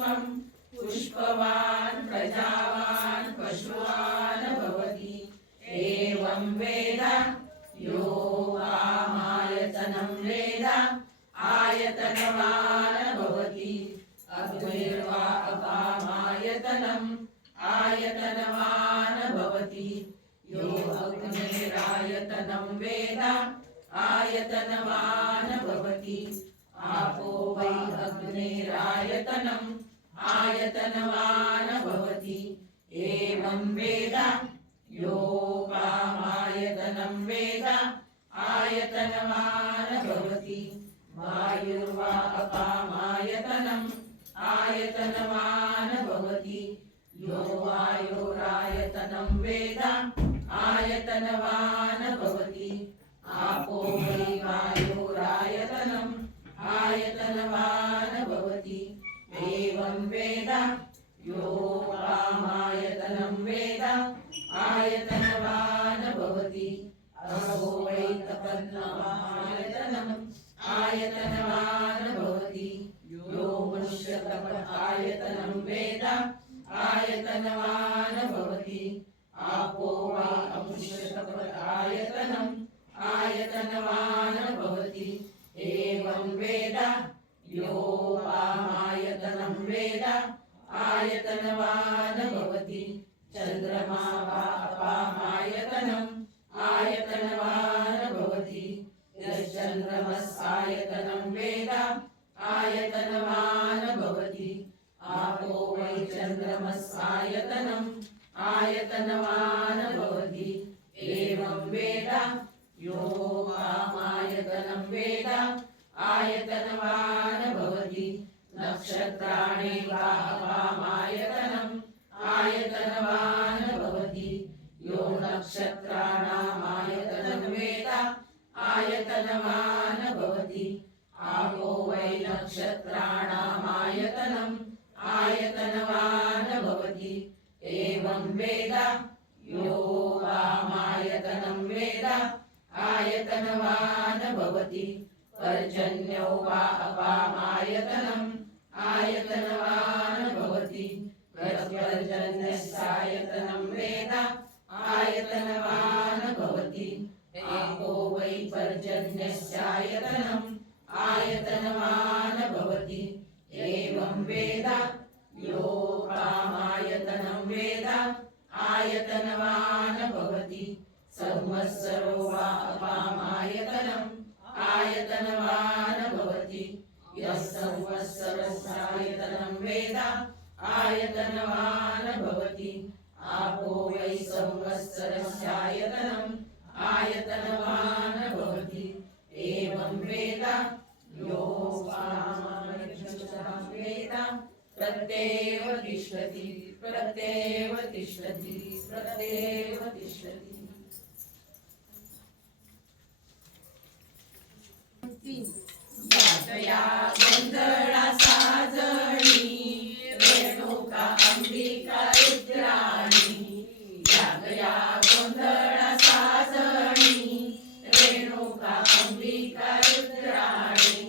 पुष्पं पुष्पवान् प्रजावान् पशुवान् भवति एवं वेद यो वामायतनं वेद आयतनवान् भवति अग्निर्वा अपामायतनम् आयतनवान् भवति यो अग्निरायतनं वेद आयतनवान् भवति आपो वै अग्निरायतनम् आयतनवान् भवति एवं वेद यो वामायतनं वेद आयतनवान् भवति वायुर्वा अपामायतनम् आयतनवान् भवति यो वायुरायतनं वेद आयतनवान् भवति आपो वै वायुरायतनम् आयतनवान् भवति एवं वेद यो वामायतनं वेद आयतनवान् भवति अहो वै तपन्नवायतनम् आयतनवान् भवति यो मनुष्यतप आयतनं वेद आयतनवान् भवति आपो वा अमुष्यतप आयतनम् आयतनवान् भवति एवं वेद यो वामायतनं वेद आयतनवान् भवति चन्द्रमा वा अपामायतनम् आयतनवान् भवति यश्चन्द्रमस्यायतनं वेद आयतनवान् भवति आपो वै चन्द्रमस्यायतनम् आयतनवान् भवति एवं वेद यो वामायतनं वेद आयतनवान् भवति नक्षत्राणि वा अपामायतनम् आयतनवान् भवति यो नक्षत्राणामायतनं वेद आयतनवान् भवति आपो वै नक्षत्राणामायतनम् आयतनवान् भवति एवं वेद यो वामायतनं वेद आयतनवान् भवति पर्जन्यो वा अपामायतनम् आयतनवान् भवति पर्जन्यस्यायतनं वेद आयतनवान् भवति आपो वै पर्जन्यस्यायतनम् आयतनवान् भवति एवं वेद यो वामायतनं वेद आयतनवान् भवति संवत्सरो वा अपामायतनम् आयतनवान् भवति यः संवत्सरस्यायतनं वेद आयतनवान् भवति आपो वै संवत्सरस्यायतनम् आयतनवान् भवति एवं वेद यो वामायतनं वेद प्रत्येव तिष्ठति प्रत्येव तिष्ठति प्रत्येव तिष्ठति। जागया गोंधळा साजणी रेणुका अंबिका रुद्राणी जागया गोंधळा साजणी रेणुका अंबिका रुद्राणी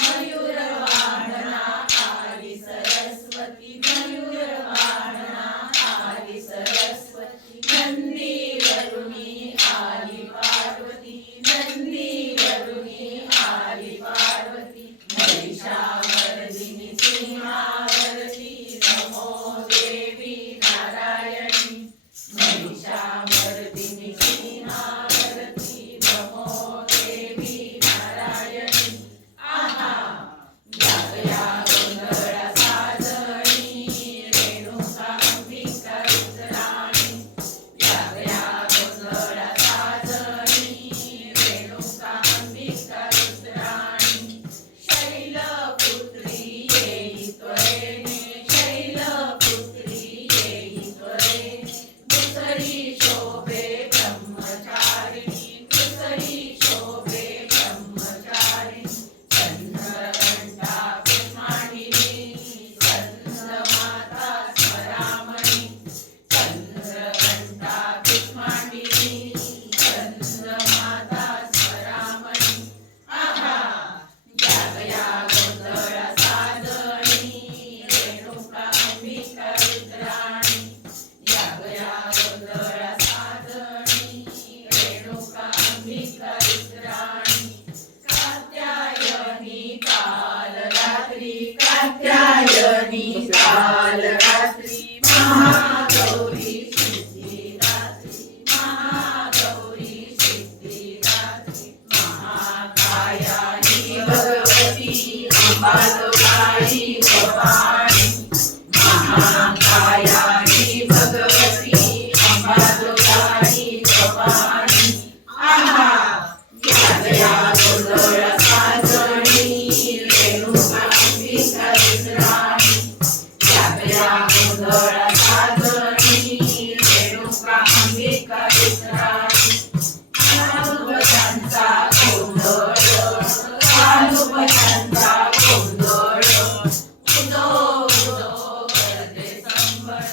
मयूरवाहना आली सरस्वती मयूरवाहना आली सरस्वती नंदीवरुणी आली पार्वती नंदीवरुणी आली पार्वती महिषामर्दिनी सिंहा कात्यायनी काल रात्री महागौरी सिद्धिदात्री महागौरी सिद्धिदात्री महाकायानी भगवती अंबाजोगाई भवानी महाकायानी भगवती अंबाजोगाई भवानी आहा या गोंधळ साजणी रेणुका अंबिका विसराणी या गोंधळ साजणी रेणुका अंबिका विसराणी कालुपत्यांचा गोंधळ कालुपत्यांचा गोंधळ उदो उदो गरजे संबळ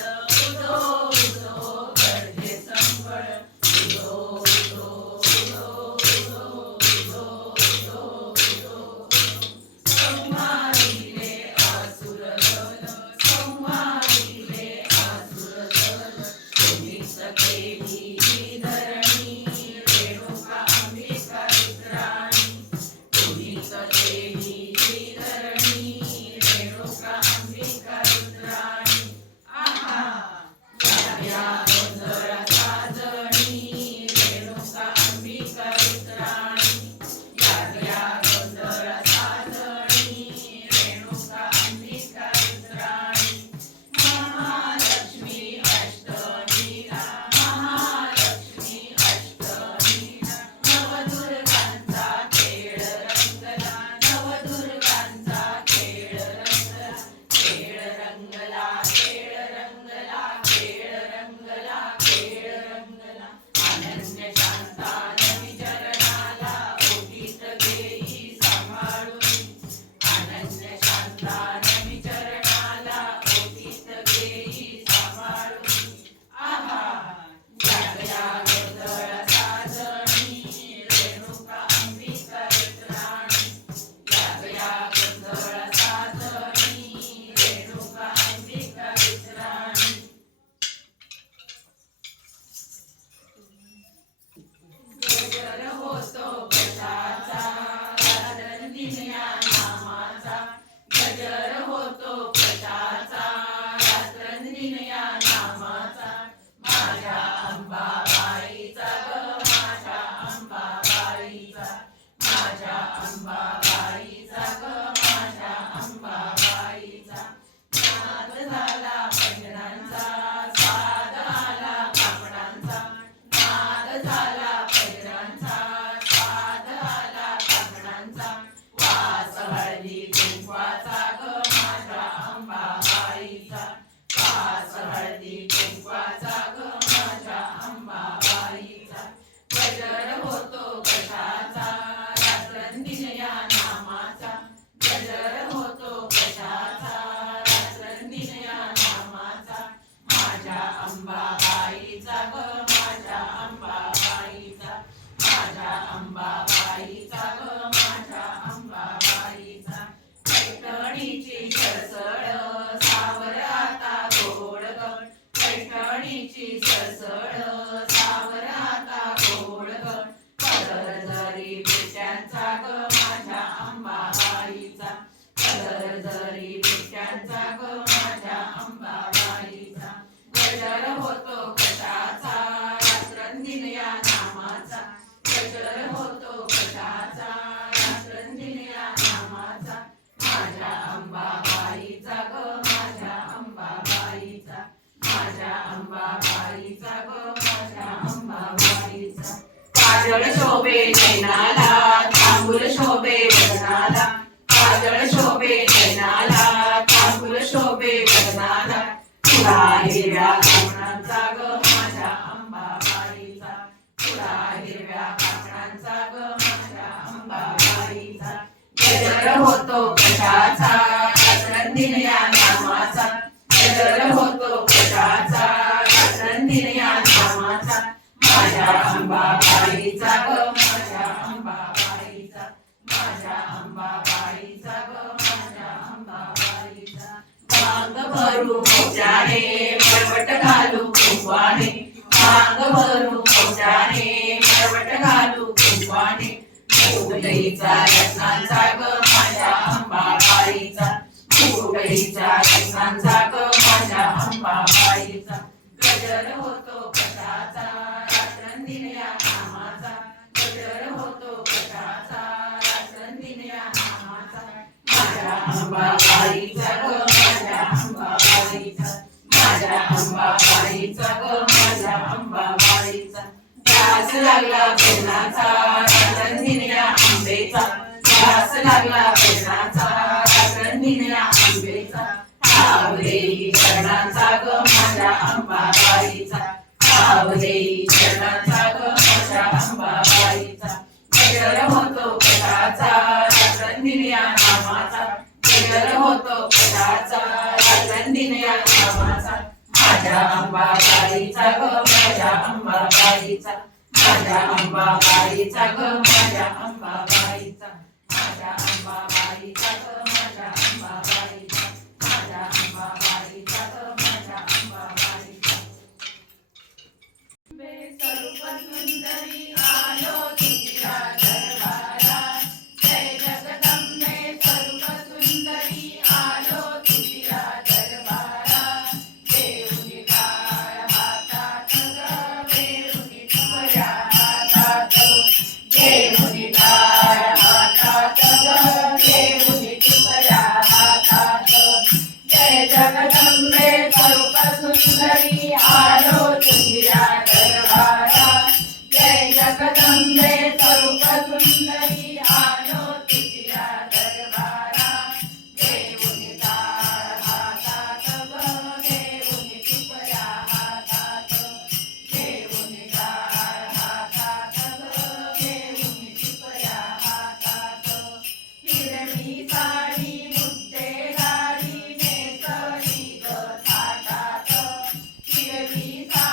उदो उदो गरजे संबळ उदो उदो उदो उदो उदो उदो उदो संहारिले असुरगण संहारिले असुरगण तुम्हीच केली ही धरणी रेणुका अंबिका विसराणी तुम्हीच केली ही धरणी रेणुका अंबिका विसराणी आहा या गोंधळ साजणी रेणुका अंबिका विसराणी या गोंधळ साजणी रेणुका अंबिका विसराणी महालक्ष्मी अष्टमीला महालक्ष्मी अष्टमीला नवदुर्गांचा खेळ रंगला नवदुर्गांचा खेळ रंगला खेळ रंगला खेळ रंगला खेळ रंगला खेळ रंगला अनन्य शांतान विचरणाला उठीत घेई सांभाळून अनन्य शांतान विचरणाला उठीत घेई सांभाळून आहा या गोंधळ साजणी रेणुका अंबिका विसराणी या गोंधळ साजणी रेणुका अंबिका विसराणी गजर होतो कशाचा रात्रंदिन या नामाचा गजर होतो कशाचा रात्रंदिन या नामाचा माझ्या अंबाबाईचा ग माझ्या अंबाबाईचा माझ्या अंबाबाईचा ग माझ्या अंबाबाईचा नाद झाला भजनांचा स्वाद आला काकणांचा नाद झाला भजनांचा स्वाद आला काकणांचा वास हळदी कुंकवाचा ग माझ्या अंबाबाईचा वास हळदी कुंकवाचा ग माझ्या अंबाबाईचा गजर होतो कशाचा रात्रंदिन या नामाचा गजर होतो कशाचा रात्रंदिन या नामाचा माझ्या अंबाबाईचा ग माझ्या अंबाबाईचा माझ्या अंबाबाईचा ग माझ्या अंबाबाईचा पैठणीची सरसळ सावर आता गोड गण पैठणीची सरसळ सावर आता गोड गण कलर जरी बिट्यांचा ग माझ्या अंबाबाईचा कलर जरी बिट्यांचा ग माझ्या अंबाबाईचा गजर होतो कशाचा रात्रंदिन या नामाचा गजर होतो कशाचा रात्रंदिन या नामाचा माझ्या अंबाबाईचा ग माझ्या अंबाबाईचा माझ्या अंबाबाईचा ग माझ्या अंबाबाईचा काजळ शोभे नैनाला तांबूल शोभे वदनाला काजळ शोभे नैनाला तांबूल शोभे वदनाला तुला हिरव्या काकणांचा ग माझ्या अंबाबाईचा तुला हिरव्या काकणांचा ग माझ्या अंबाबाईचा गजर होतो कशाचा रात्रंदिन या नामाचा गजर होतो कशाचा रात्रंदिन या नामाचा माझ्या अंबाबाईचा ग माझ्या अंबाबाईचा माझ्या अंबाबाईचा ग माझ्या अंबाबाईचा मांग भरू मोत्याने मरवट घालू कुंकवाने मांग भरू मोत्याने मरवट घालू कुंकवाने मुकुटईचा रत्नांचा ग माझ्या अंबाबाईचा मुकुटईचा आंघोळीच्या केसांचा ग माझ्या अंबाबाईचा गजर होतो कशाचा रात्रंदिन या नामाचा गजर होतो कशाचा रात्रंदिन या नामाचा माझ्या अंबाबाईचा ग माझ्या अंबाबाईचा माझ्या अंबाबाईचा ग माझ्या अंबाबाईचा ध्यास लागला प्रेमाचा रात्रंदिन या आंबेचा ध्यास लागला प्रेमाचा रात्रंदिन या आंबेचा आवरेई चरणाचा ग माझ्या अंबाबाईचा आवरेई चरणाचा ग माझ्या अंबाबाईचा गजर होतो कशाचा रात्रंदिन या नामाचा गजर होतो कशाचा रात्रंदिन या नामाचा माझ्या अंबाबाईचा ग माझ्या अंबाबाईचा माझ्या अंबाबाईचा ग माझ्या अंबाबाईचा माझ्या अंबाबाईचा ग माझ्या अंबाबाईचा माझ्या अंबाबाईचा ग माझ्या अंबाबाईचा स्वरूप सुंदरी आलो तुझ्या दरबारात जय जगदंबे स्वरूप सुंदरी आलो तुझ्या दरबारात देऊनी टाळ हातात ग देऊनी तुझ्या हातात देऊनी टाळ हातात ग देऊनी तुझ्या हातात जय जगदंबे स्वरूप सुंदरी आलो तुझ्या दरबारात जय जगदंबे स्वरूप सुंदरी आलो तुझ्या दरबारात देऊनी टाळ हातात ग देऊनी तुझ्या हातात देऊनी टाळ हातात ग देऊनी तुझ्या हातात हिरवी साडी मुद्देदारी नेसली ग थाटात हिरवी साडी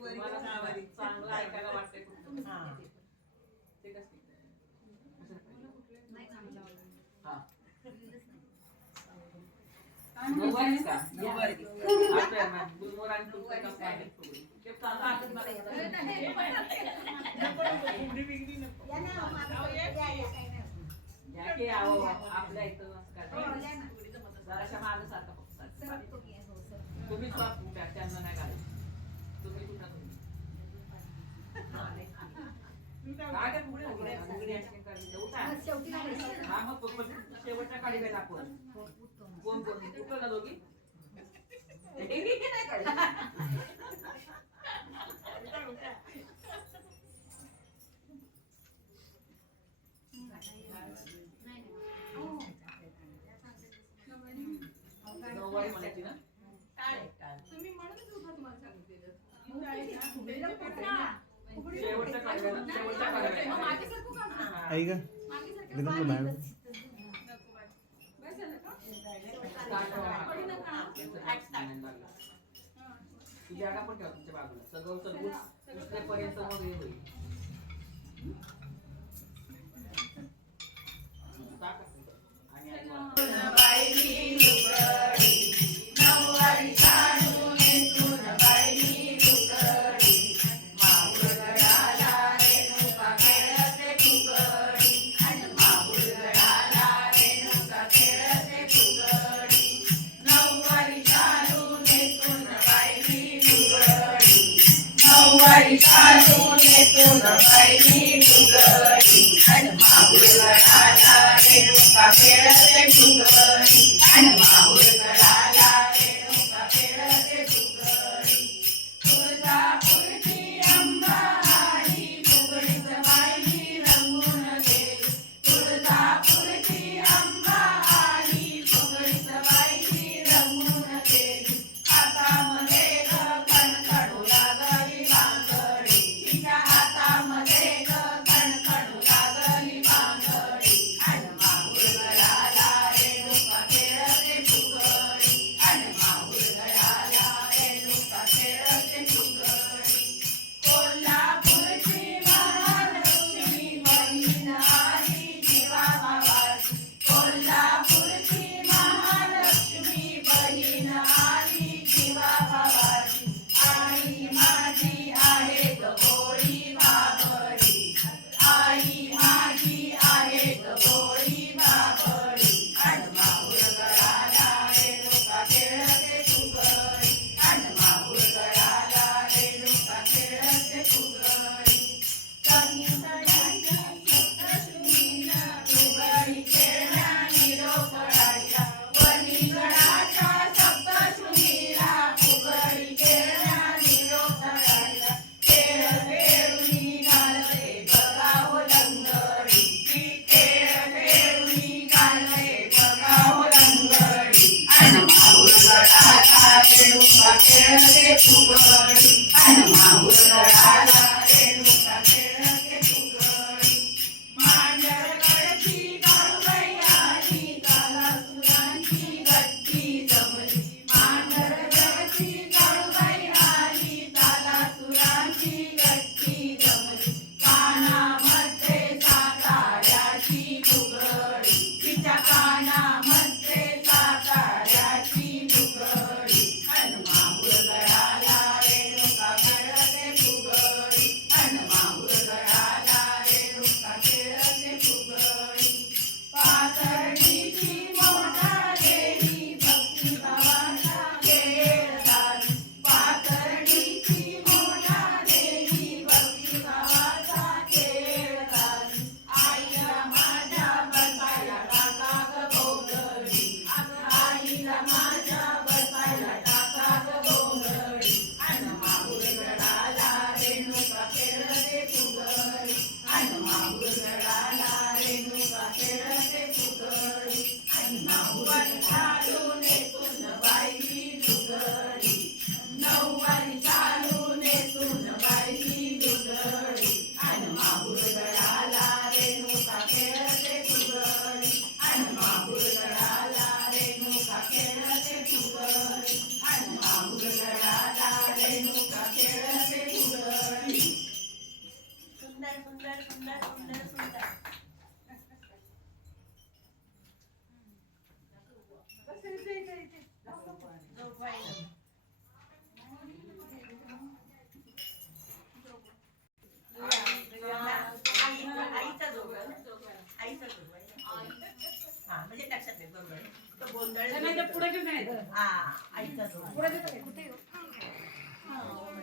चांगलं ऐकायला वाटतंय ते कसं नऊवारीच का? आपल्या गुलमोहर आणि तुमचं काम काय आहे? ते चांगलं आठवण मला या की आहो आपल्या इथं जराशा मागं सारखा फक्त तुम्ही स्वतः त्यांना नाही घालायचं तुम्ही कुठं शेवटच्या काढी आपण कोण कोण कुठं दोघी नऊवारी म्हणायची ना तुम्ही म्हणूनच उठा तुम्हाला सांगितलेलं शेवटच्या काढव्याला मागे सरकू का आई का मागे सरकू एकदम बाहेर बस झालं का तुझी आगा पण ठेवा तुमच्या बाजूला सगळं सगळं दुसऱ्यापर्यंत मग हे होईल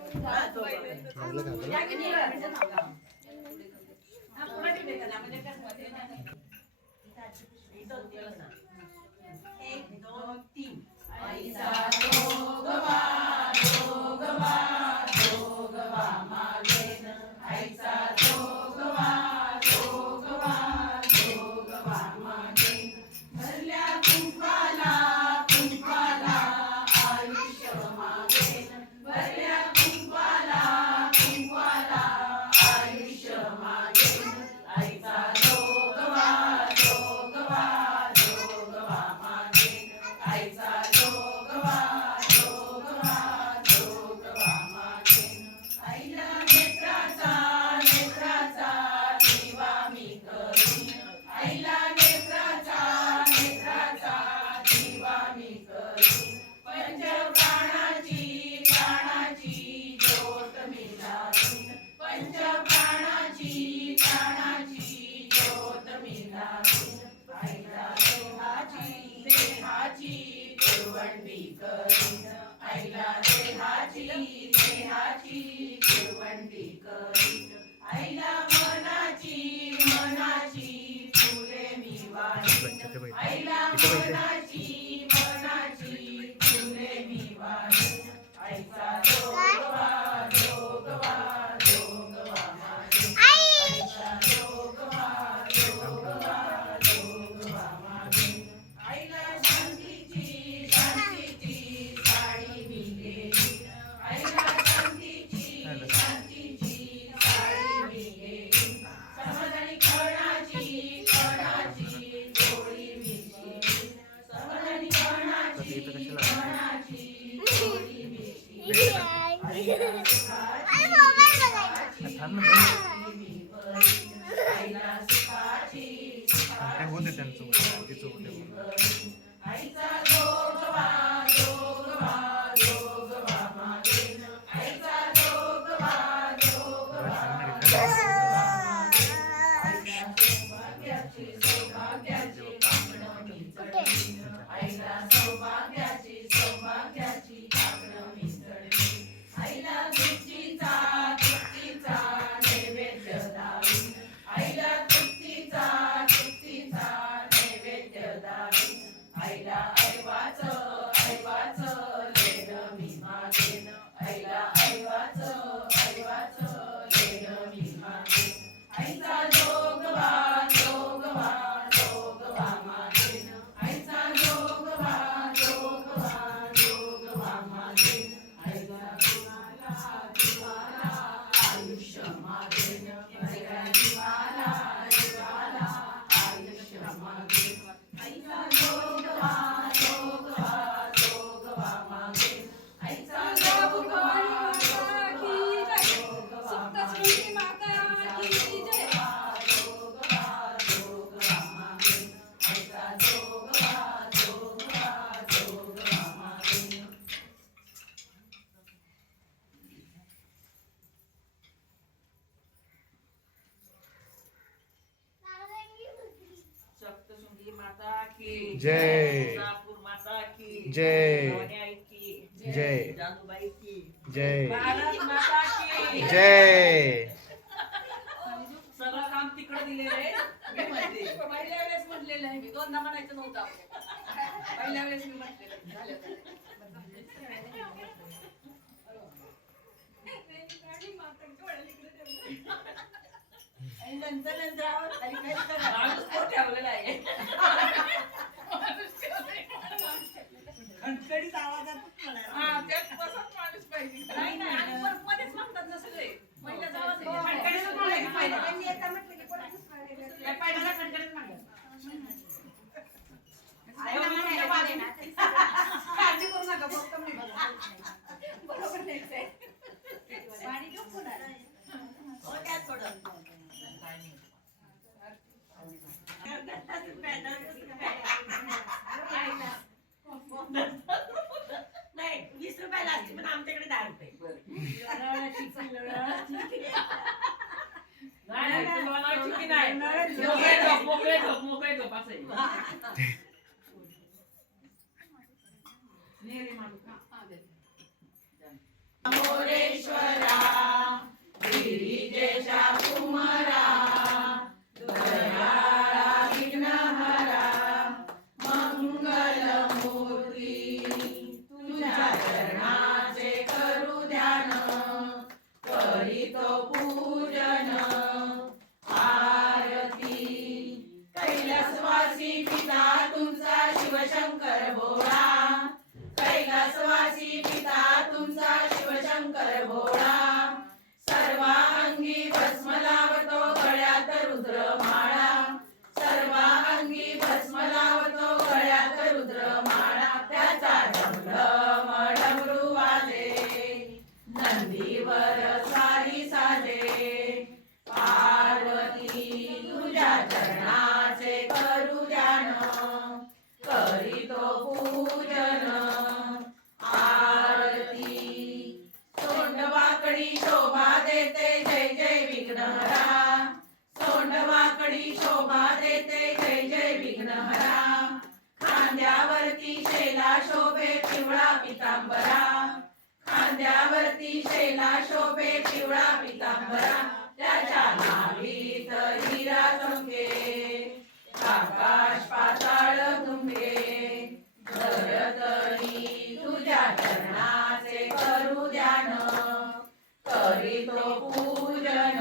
या की नाही? हा, पुढे ठेवले त्याला, म्हणजे काय मध्ये नाही. 1, 2, 3 आईचा जोगवा जोगवा जोगवा मागेन आईचा जोगवा जोगवा जोगवा मागेन भरल्या कुंकवाला कुंकवाला आयुष्य मागेन भरल्या कुंकवाला कुंकवाला आयुष्य मागेन आईचा जोगवा जोगवा जोगवा मागेन आईचा जोगवा जोगवा जोगवा मागेन आईला नेत्राचा नेत्राचा दिवा मी करीन आईला नेत्राचा नेत्राचा दिवा मी करीन पंचप्राणाची प्राणाची ज्योत मी लावीन पंचप्राणाची प्राणाची ज्योत मी लावीन आईला देहाची देहाची कुरवंडी करीन आईला देहाची देहाची कुरवंडी करीन आईला मनाची मनाची फुले मी वाहीन आईला मनाची मनाची फुले मी वाहीन आईचा जोगवा जोगवा जोगवा मागेन आईचा जोगवा जोगवा जोगवा मागेन आईला शांतीची शांतीची साडी मी घेईन आईला शांतीची शांतीची साडी मी घेईन समाधानी कणाची कणाची जोडी मी शिवीन समाधानी कणाची कणाची जोडी मी शिवीन आईला सुखाची सुखाची मी भरीन आईला सुखाची सुखाची आईचा जोगवा जोगवा जोगवा मागेन आईचा जोगवा जोगवा जोगवा मागेन आईला सौभाग्याची सौभाग्याची काकणं मी चढवीन आईला सौभाग्याची सौभाग्याची काकणं मी चढवीन आईला तृप्तीचा तृप्तीचा नैवेद्य दावीन आईला तृप्तीचा तृप्तीचा नैवेद्य दावीन आईला ऐवाचं ऐवाचं लेणं मी मागेन आईला ऐवाचं ऐवाचं लेणं मी मागेन आईचा जोगवा जोगवा जोगवा मागेन आईचा जोगवा जोगवा जोगवा मागेन आईचा जीवाला जीवाला आयुष्य मागेन आईला जीवाला जीवाला आयुष्य मागेन आईचा जोगवा जोगवा जोगवा मागेन आईचा जोगवा जोगवा जोगवा मागेन माता की जय जोगवा जोगवा मागेन आईचा जोगवा जोगवा जोगवा मागेन सप्तशृंगी माता की जय. नागपूर माता की जय. भवानी आई की जय. जानुबाई की जय. भारत माता की जय. सगळं काम तिकडे दिलेलं आहे मी म्हणते पहिल्या वेळेस म्हटलेलं आहे मी दोनदा म्हणायचं नव्हतं आपल्याला. पहिल्या वेळेस मी म्हटलेलं आहे. झालं आणि माता डोळ्याला इकडे ठेवलं. आणि नंतर नंतर आवाज खाली खाली करा. माणूस तो ठेवलेला आहे खणखणीत आवाजातच म्हणायला. हा, त्यात तसाच माणूस पाहिजे. नाही नाही आणि परत मध्येच म्हणतात ना सगळे पहिल्याच आवाज हो, येते. खणखणीत म्हणायचं पहिलं. त्यांनी एकदा म्हटलं की परत दुसरा वेगळं. त्या पहिल्याला खणखणीत म्हणतात. आईला म्हणायला पाहिजे ना. काळजी करू नका, फक्त मी बरोबर नाही ते. पाणी घेऊन पुन्हा. हो, त्यात थोडं. नाही 20 रुपयाला असते पण आमच्याकडे 10 रुपये. नाही नाही तुम्हाला चुकी नाही मोकळे झोप मोकळे झोप असं आहे. नेहरी माणूस. हा, दे. मोरेश्वर वाकडी शोभा देते जय जय विघ्नहरा सोंड वाकडी शोभा देते जय जय विघ्नहरा खांद्यावरती शेला शोभे पिवळा पितांबरा खांद्यावरती शेला शोभे पिवळा पितांबरा त्याच्या नाभीत हिरा चमके आकाश पाताळ तुंबे धरतरी तुझ्या चरणाचे करू ध्यान करीतो पूजन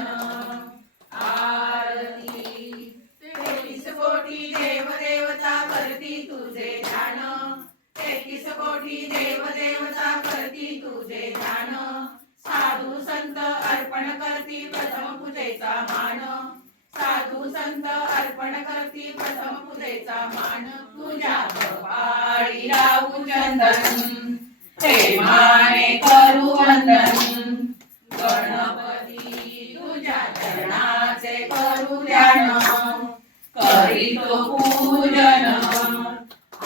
आरती 33 कोटी देव देवता करती तुझे ध्यान 33 कोटी देव देवता करती तुझे ध्यान साधू संत अर्पण करती प्रथम पूजेचा मान साधू संत अर्पण करती प्रथम पूजेचा मान तुझ्या कपाळी लावू चंदन प्रेमाने करू वंदन गणपती तुझ्या चरणाचे करू ध्यान करीतो पूजन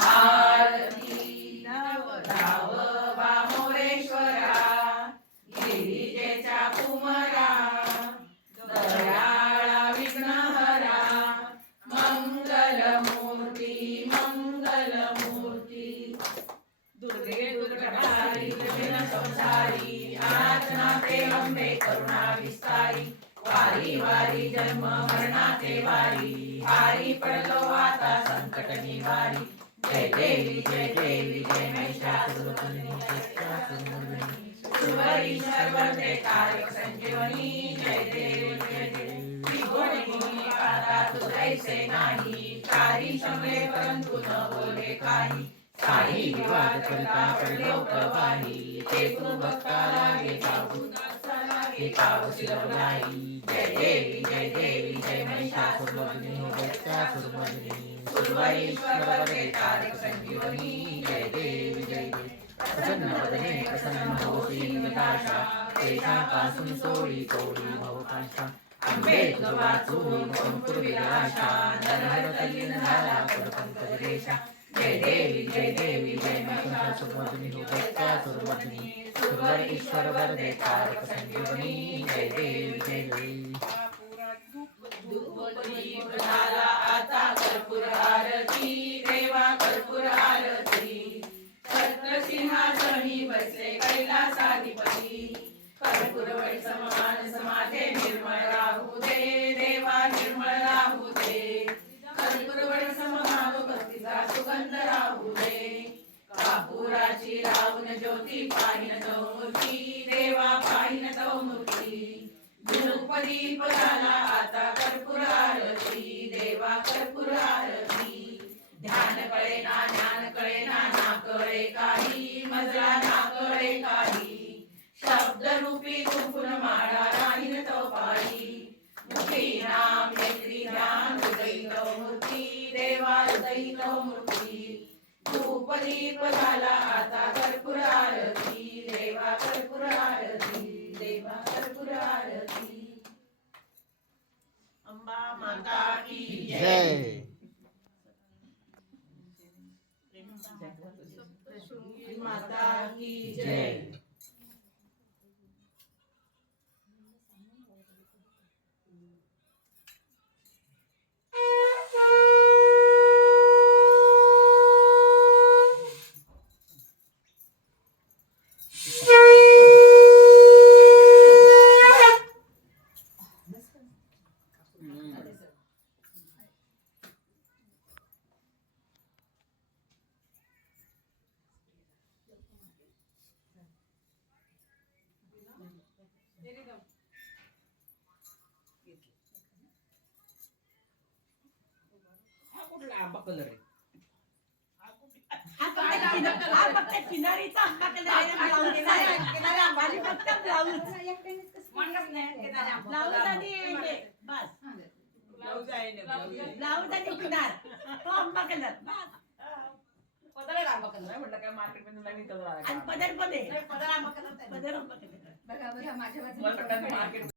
आरती नवराव बामोरेश्वरा गिरिजेच्या कुमरा दयाळा विघ्नहरा मंगलमूर्ती मंगलमूर्ती दुर्गे दुर्गधारी विघ्न संसारी आराधना ते अंबे करुणा विस्तारी वारी वारी जन्म मरणाचे वारी हारी पडलो आता संकट निवारी जय देवी जय महिषासुरमर्दिनी सुरवरीश्वर वरदे कारक संजीवनी जय देवी गुणी पादा तुझैसे नाही चारी शमले परंतु न बोले काही काही विवाद करता पडलो प्रवाही ते तू भक्ता लागे काबू शिरवलाई जय देवी जय महिषासुरमर्दिनी सुरवरीश्वर वरदे कारक संजीवनी जय देवी प्रसन्न वदने प्रसन्न होसी निदाशा तेषापासून सोडी तोडी भवपाशा अंबे तुझ वाचून मुकुंकुर विलाशा नरहर तल्लीन झाला पंकजरेशा जय देवी जय महिषासुरमर्दिनी सुरवर ईश्वर वरदे कारक संजीवनी जय देवी जय धूप झाला आता कर्पूर आरती देवा कर्पूर आरती छत्र सिंहासनी बसले कैलासाधिपती कर्पूरवळी समान समाधे निर्मळ राहू दे देवा निर्मळ राहू दे कर्पूरवळी समभाव भक्तीचा सुगंध राहू दे कापुराची रावण ज्योती पाहिन तो मूर्ती देवा पाहिन तो मूर्ती धूप दीप झाला आता कर्पूर आरती देवा कर्पूर आरती ध्यान कळे ना ज्ञान कळे ना कळे काही मजला ना कळे काही शब्द रूपी कुंकुन माळा राहील तो पाळी मुखी नाम नेत्री ध्यान हृदयित मूर्ती देवा हृदयित मूर्ती धूप दीप झाला आता कर्पूर आरती देवा कर्पूर आरती देवा कर्पूर आरती अंबा माता की जय माता की जय हा कुठला आंबा कलर आहे हा फक्त किनारीचा आंबा कलर आहे ब्लाऊज किनारी आंबा आणि फक्त ब्लाऊज ब्लाऊज आणि हे बस ब्लाऊज आणि किनार तो आंबा कलर बस पदर आंबा कलर आहे म्हटलं काय मार्केट मध्ये नवीन कलर आला आणि पदर पण आहे पदर आंबा कलर बघा बघा माझ्या मला वाटतं मार्केट